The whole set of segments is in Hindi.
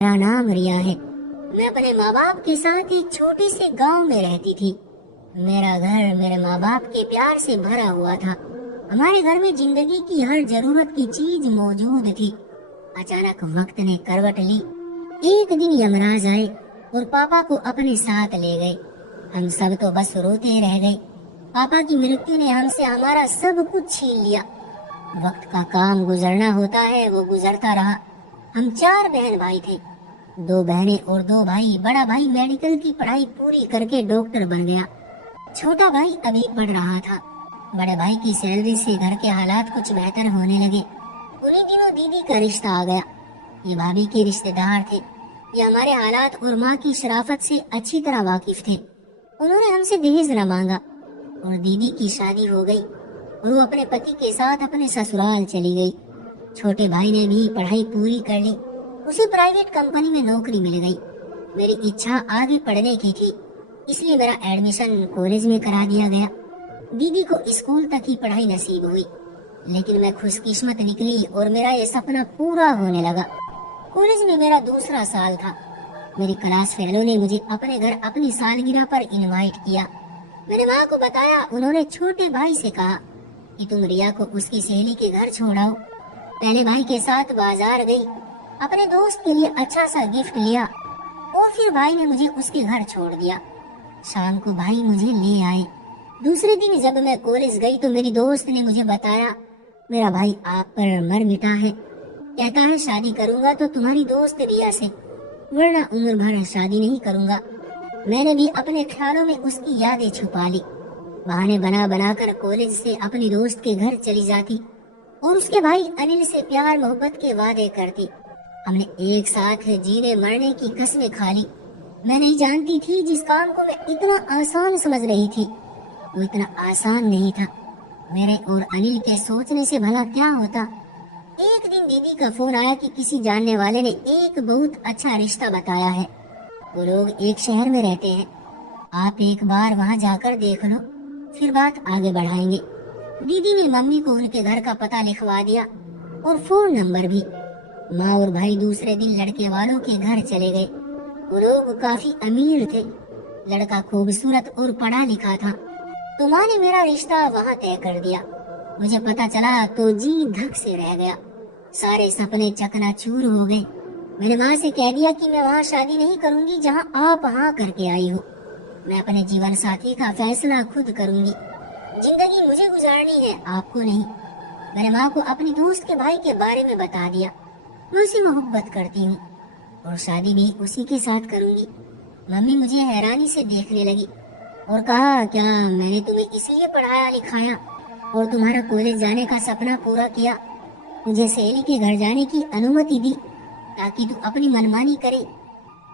मेरा नाम रिया है। मैं अपने माँ बाप के साथ एक छोटे से गांव में रहती थी। मेरा घर मेरे माँ बाप के प्यार से भरा हुआ था। हमारे घर में जिंदगी की हर जरूरत की चीज मौजूद थी। अचानक वक्त ने करवट ली। एक दिन यमराज आए और पापा को अपने साथ ले गए। हम सब तो बस रोते रह गए। पापा की मृत्यु ने हमसे हमारा सब कुछ छीन लिया। वक्त का काम गुजरना होता है, वो गुजरता रहा। हम 4 बहन भाई थे, 2 बहनें और 2 भाई। बड़ा भाई मेडिकल की पढ़ाई पूरी करके डॉक्टर बन गया। छोटा भाई अभी पढ़ रहा था। बड़े भाई की सैलरी से घर के हालात कुछ बेहतर होने लगे। उन्हीं दिनों दीदी का रिश्ता आ गया। ये भाभी के रिश्तेदार थे। ये हमारे हालात और माँ की शराफत से अच्छी तरह वाकिफ थे। उन्होंने हमसे दहेज न मांगा और दीदी की शादी हो गई और वो अपने पति के साथ अपने ससुराल चली गई। छोटे भाई ने भी पढ़ाई पूरी कर ली। उसे प्राइवेट कंपनी में नौकरी मिल गई। मेरी इच्छा आगे पढ़ने की थी, इसलिए मेरा एडमिशन कॉलेज में करा दिया गया। दीदी को स्कूल तक ही पढ़ाई नसीब हुई, लेकिन मैं खुशकिस्मत निकली और मेरा ये सपना पूरा होने लगा। कॉलेज में मेरा दूसरा साल था। मेरी क्लास फेलो ने मुझे अपने घर अपनी सालगिरह पर इनवाइट किया। मैंने माँ को बताया। उन्होंने छोटे भाई से कहा कि तुम रिया को उसकी सहेली के घर छोड़ाओ। पहले भाई के साथ बाजार गई, अपने दोस्त के लिए अच्छा सा गिफ्ट लिया और फिर भाई ने मुझे उसके घर छोड़ दिया। शाम को भाई मुझे ले आए। दूसरे दिन जब मैं कॉलेज गई तो मेरी दोस्त ने मुझे बताया, मेरा भाई आप पर मर मिटा है। कहता है शादी करूंगा तो तुम्हारी दोस्त रिया से, वरना उम्र भर शादी नहीं करूंगा। मैंने भी अपने ख्यालों में उसकी यादें छुपा ली। बहाने बना बनाकर कॉलेज से अपनी दोस्त के घर चली जाती और उसके भाई अनिल से प्यार मोहब्बत के वादे करती। हमने एक साथ जीने मरने की कस्में खा ली। मैं नहीं जानती थी जिस काम को मैं इतना आसान समझ रही थी वो इतना आसान नहीं था। मेरे और अनिल के सोचने से भला क्या होता। एक दिन दीदी का फोन आया कि किसी जानने वाले ने एक बहुत अच्छा रिश्ता बताया है। वो लोग एक शहर में रहते हैं, आप एक बार वहाँ जाकर देख लो, फिर बात आगे बढ़ाएंगे। दीदी ने मम्मी को उनके घर का पता लिखवा दिया और फोन नंबर भी। माँ और भाई दूसरे दिन लड़के वालों के घर चले गए। वो लोग काफी अमीर थे। लड़का खूबसूरत और पढ़ा लिखा था, तो माँ ने मेरा रिश्ता वहाँ तय कर दिया। मुझे पता चला तो जी धक से रह गया। सारे सपने चकनाचूर हो गए। मैंने माँ से कह दिया कि मैं वहाँ शादी नहीं करूँगी जहाँ आप हाँ करके आई हो। मैं अपने जीवन साथी का फैसला खुद करूँगी। जिंदगी मुझे गुजारनी है, आपको नहीं। मैंने माँ को अपनी दोस्त के भाई के बारे में बता दिया। मैं उसे मोहब्बत करती हूँ और शादी भी उसी के साथ करूँगी। मम्मी मुझे हैरानी से देखने लगी और कहा, क्या मैंने तुम्हें इसलिए पढ़ाया लिखाया और तुम्हारा कॉलेज जाने का सपना पूरा किया, मुझे सहेली के घर जाने की अनुमति दी ताकि तू अपनी मनमानी करे?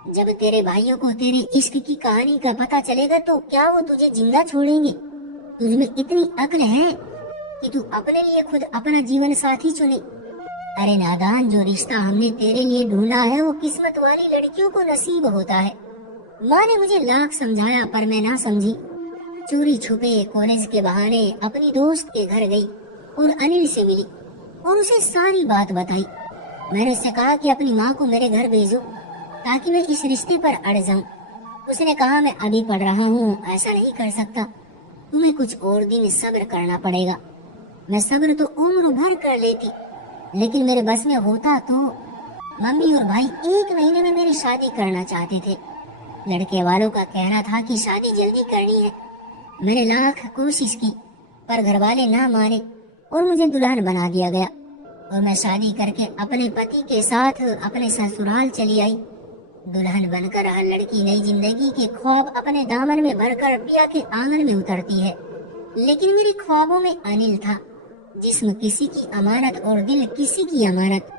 जब तेरे भाइयों को तेरे इश्क की कहानी का पता चलेगा तो क्या वो तुझे जिंदा छोड़ेंगे? तुझमें इतनी अक्ल है कि तू अपने लिए खुद अपना जीवन साथी चुने। अरे नादान, जो रिश्ता हमने तेरे लिए ढूंढा है वो किस्मत वाली लड़कियों को नसीब होता है। माँ ने मुझे लाख समझाया पर मैं ना समझी। चोरी छुपे कॉलेज के बहाने अपनी दोस्त के घर गई और अनिल से मिली और उसे सारी बात बताई। मैंने उससे कहा कि अपनी माँ को मेरे घर भेजो ताकि मैं इस रिश्ते पर अड़ जाऊं। उसने कहा, मैं अभी पढ़ रहा हूँ, ऐसा नहीं कर सकता, तुम्हें कुछ और दिन सब्र करना पड़ेगा। मैं सब्र तो उम्र भर कर लेती, लेकिन मेरे बस में होता तो। मम्मी और भाई 1 महीने में मेरी शादी करना चाहते थे। लड़के वालों का कहना था कि शादी जल्दी करनी है। मैंने लाख कोशिश की पर घर वाले ना माने और मुझे दुल्हन बना दिया गया और मैं शादी करके अपने पति के साथ अपने ससुराल चली आई। दुल्हन बनकर हर लड़की नई जिंदगी के ख्वाब अपने दामन में भरकर पिया के आंगन में उतरती है, लेकिन मेरे ख्वाबों में अनिल था। जिस्म किसी की अमानत और दिल किसी की अमानत।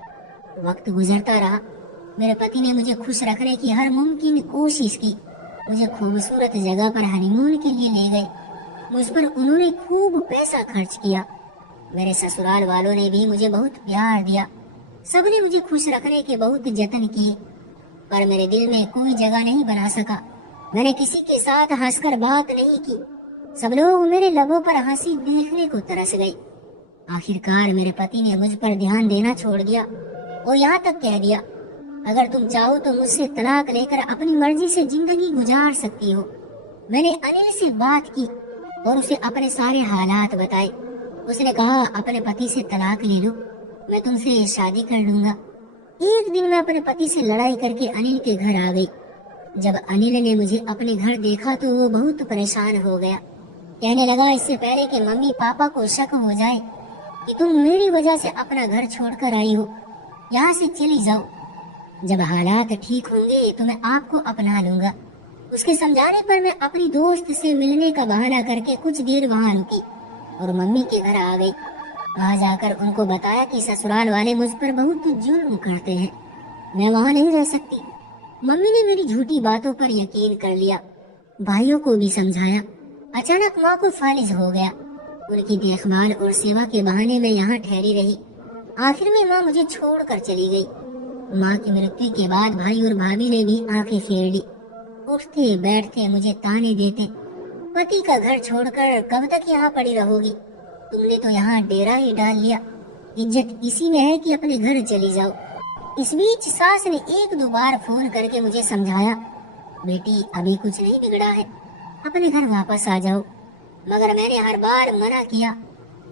वक्त गुजरता रहा। मेरे पति ने मुझे खुश रखने की हर मुमकिन कोशिश की। मुझे खूबसूरत जगह पर हनीमून के लिए ले गए। मुझ पर उन्होंने खूब पैसा खर्च किया। मेरे ससुराल वालों ने भी मुझे बहुत प्यार दिया। सबने मुझे खुश रखने के बहुत जतन किए, पर मेरे दिल में कोई जगह नहीं बना सका। मैंने किसी के साथ हंसकर बात नहीं की। सब लोग मेरे लबों पर हंसी देखने को तरस गए। आखिरकार मेरे पति ने मुझ पर ध्यान देना छोड़ दिया और यहाँ तक कह दिया, अगर तुम चाहो तो मुझसे तलाक लेकर अपनी मर्जी से जिंदगी गुजार सकती हो। मैंने अनिल से बात की और उसे अपने सारे हालात बताए। उसने कहा, अपने पति से तलाक ले लो, मैं तुमसे शादी कर लूंगा। एक दिन मैं अपने पति से लड़ाई करके अनिल के घर आ गई। जब अनिल ने मुझे अपने घर देखा तो वो बहुत परेशान हो गया। कहने लगा, इससे पहले कि मम्मी पापा को शक हो जाए कि तुम मेरी वजह से अपना घर छोड़कर आई हो, यहाँ से चली जाओ। जब हालात ठीक होंगे तो मैं आपको अपना लूंगा। उसके समझाने पर मैं अपनी दोस्त से मिलने का बहाना करके कुछ देर वहाँ रुकी और मम्मी के घर आ गई। वहाँ जाकर उनको बताया कि ससुराल वाले मुझ पर बहुत जुल्म करते हैं, मैं वहाँ नहीं रह सकती। मम्मी ने मेरी झूठी बातों पर यकीन कर लिया। भाइयों को भी समझाया। अचानक माँ को फालिज हो गया। उनकी देखभाल और सेवा के बहाने मैं यहाँ ठहरी रही। आखिर में माँ मुझे छोड़कर चली गई। माँ की मृत्यु के बाद भाई और भाभी ने भी आंखें फेर ली। उठते बैठते मुझे ताने देते, पति का घर छोड़कर कब तक यहाँ पड़ी रहोगी, तुमने तो यहाँ डेरा ही डाल लिया, इज्जत इसी में है कि अपने घर चली जाओ। इस बीच सास ने एक दो बार फोन करके मुझे समझाया, बेटी अभी कुछ नहीं बिगड़ा है, अपने घर वापस आ जाओ। मगर मैंने हर बार मना किया।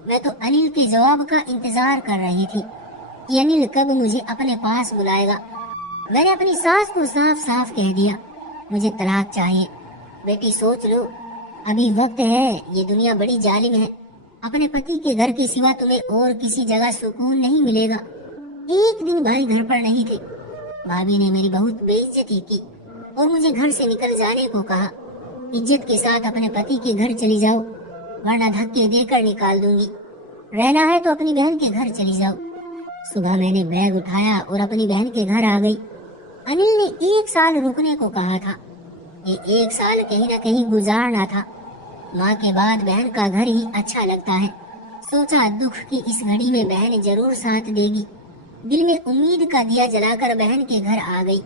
मैं तो अनिल के जवाब का इंतजार कर रही थी कि अनिल कब मुझे अपने पास बुलाएगा। मैंने अपनी सास को साफ साफ कह दिया, मुझे तलाक चाहिए। बेटी सोच लो, अभी वक्त है, ये दुनिया बड़ी जालिम है, अपने पति के घर के सिवा तुम्हें और किसी जगह सुकून नहीं मिलेगा। एक दिन भाई घर पर नहीं थे। भाभी ने मेरी बहुत बेइज्जती की और मुझे घर से निकल जाने को कहा। इज्जत के साथ अपने पति के घर चली जाओ, वरना धक्के देकर निकाल दूंगी। रहना है तो अपनी बहन के घर चली जाओ। सुबह मैंने बैग उठाया और अपनी बहन के घर आ गई। अनिल ने 1 साल रुकने को कहा था। ये 1 साल कहीं न कहीं गुजारना था। माँ के बाद बहन का घर ही अच्छा लगता है। सोचा दुख की इस घड़ी में बहन जरूर साथ देगी। दिल में उम्मीद का दिया जलाकर बहन के घर आ गई।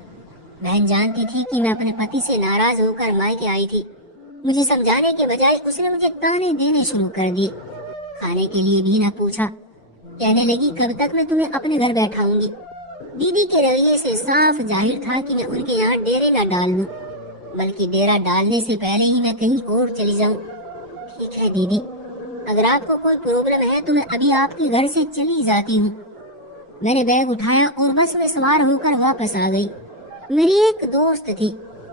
बहन जानती थी कि मैं अपने पति से नाराज होकर मायके आई थी। मुझे समझाने के बजाय उसने मुझे ताने देने शुरू कर दिए। खाने के लिए भी न पूछा। कहने लगी, कब तक मैं तुम्हें अपने घर बैठाऊंगी। दीदी के रवैये से साफ जाहिर था कि मैं उनके यहाँ डेरे न डाल लूं, बल्कि डेरा डालने से पहले ही मैं कहीं और चली जाऊं। ठीक है दीदी, अगर आपको कोई प्रॉब्लम है तो मैं अभी आपके घर से चली जाती हूँ। मैंने बैग उठाया और बस में सवार होकर वापस आ गई। मेरी एक दोस्त थी,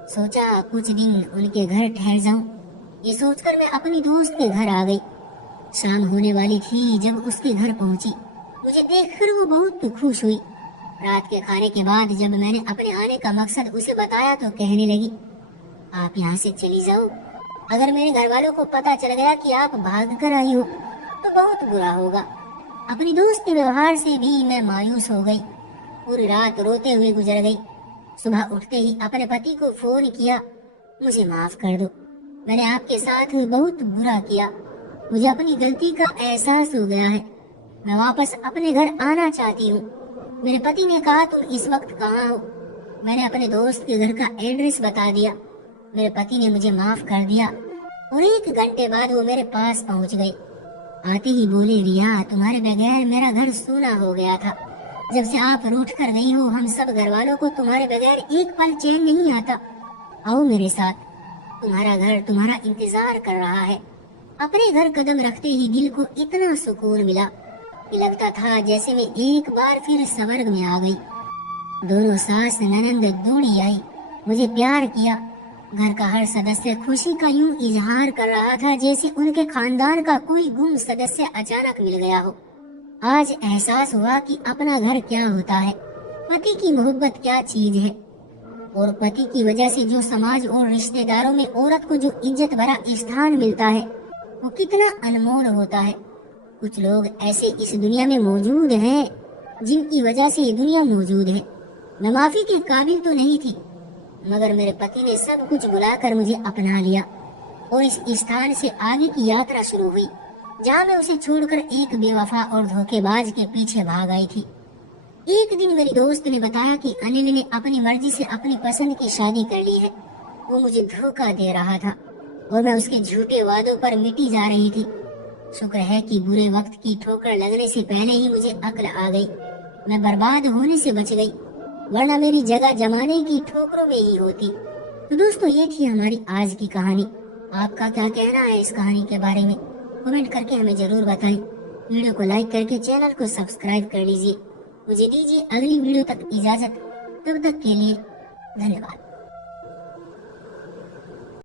सोचा कुछ दिन उनके घर ठहर जाऊं। ये सोचकर मैं अपनी दोस्त के घर आ गई। शाम होने वाली थी जब उसके घर पहुंची। मुझे देखकर वो बहुत खुश हुई। रात के खाने के बाद जब मैंने अपने आने का मकसद उसे बताया तो कहने लगी, आप यहाँ से चली जाओ। अगर मेरे घर वालों को पता चल गया कि आप भाग कर आई हो तो बहुत बुरा होगा। अपनी दोस्त के व्यवहार से भी मैं मायूस हो गई। पूरी रात रोते हुए गुजर गई। सुबह उठते ही अपने पति को फोन किया, मुझे माफ कर दो, मैंने आपके साथ बहुत बुरा किया, मुझे अपनी गलती का एहसास हो गया है, मैं वापस अपने घर आना चाहती हूँ। मेरे पति ने कहा, तुम इस वक्त कहाँ हो? मैंने अपने दोस्त के घर का एड्रेस बता दिया। मेरे पति ने मुझे माफ कर दिया और 1 घंटे बाद वो मेरे पास पहुँच गए। आते ही बोले, रिया तुम्हारे बगैर मेरा घर सूना हो गया था। जब से आप रूठ कर गई हो हम सब घर वालों को तुम्हारे बगैर एक पल चैन नहीं आता। आओ मेरे साथ, तुम्हारा घर तुम्हारा इंतजार कर रहा है। अपने घर कदम रखते ही दिल को इतना सुकून मिला कि लगता था जैसे मैं एक बार फिर स्वर्ग में आ गई। दोनों सास ननंद दौड़ी आई, मुझे प्यार किया। घर का हर सदस्य खुशी का यूं इजहार कर रहा था जैसे उनके खानदान का कोई गुम सदस्य अचानक मिल गया हो। आज एहसास हुआ कि अपना घर क्या होता है, पति की मोहब्बत क्या चीज है, और पति की वजह से जो समाज और रिश्तेदारों में औरत को जो इज्जत भरा स्थान मिलता है वो कितना अनमोल होता है। कुछ लोग ऐसे इस दुनिया में मौजूद हैं जिनकी वजह से ये दुनिया मौजूद है। मैं माफी के काबिल तो नहीं थी, मगर मेरे पति ने सब कुछ बुलाकर मुझे अपना लिया और इस स्थान से आगे की यात्रा शुरू हुई जहाँ मैं उसे छोड़कर एक बेवफा और धोखेबाज के पीछे भाग आई थी। एक दिन मेरी दोस्त ने बताया कि अनिल ने अपनी मर्जी से अपनी पसंद की शादी कर ली है। वो मुझे धोखा दे रहा था और मैं उसके झूठे वादों पर मिटी जा रही थी। शुक्र है कि बुरे वक्त की ठोकर लगने से पहले ही मुझे अक्ल आ गई। मैं बर्बाद होने से बच गई। वरना मेरी जगह जमाने की ठोकरों में ही होती। तो दोस्तों, ये थी हमारी आज की कहानी। आपका क्या कहना है इस कहानी के बारे में? कमेंट करके हमें जरूर बताएं। वीडियो को लाइक करके चैनल को सब्सक्राइब कर लीजिए। मुझे दीजिए अगली वीडियो तक इजाजत। तब तक के लिए धन्यवाद।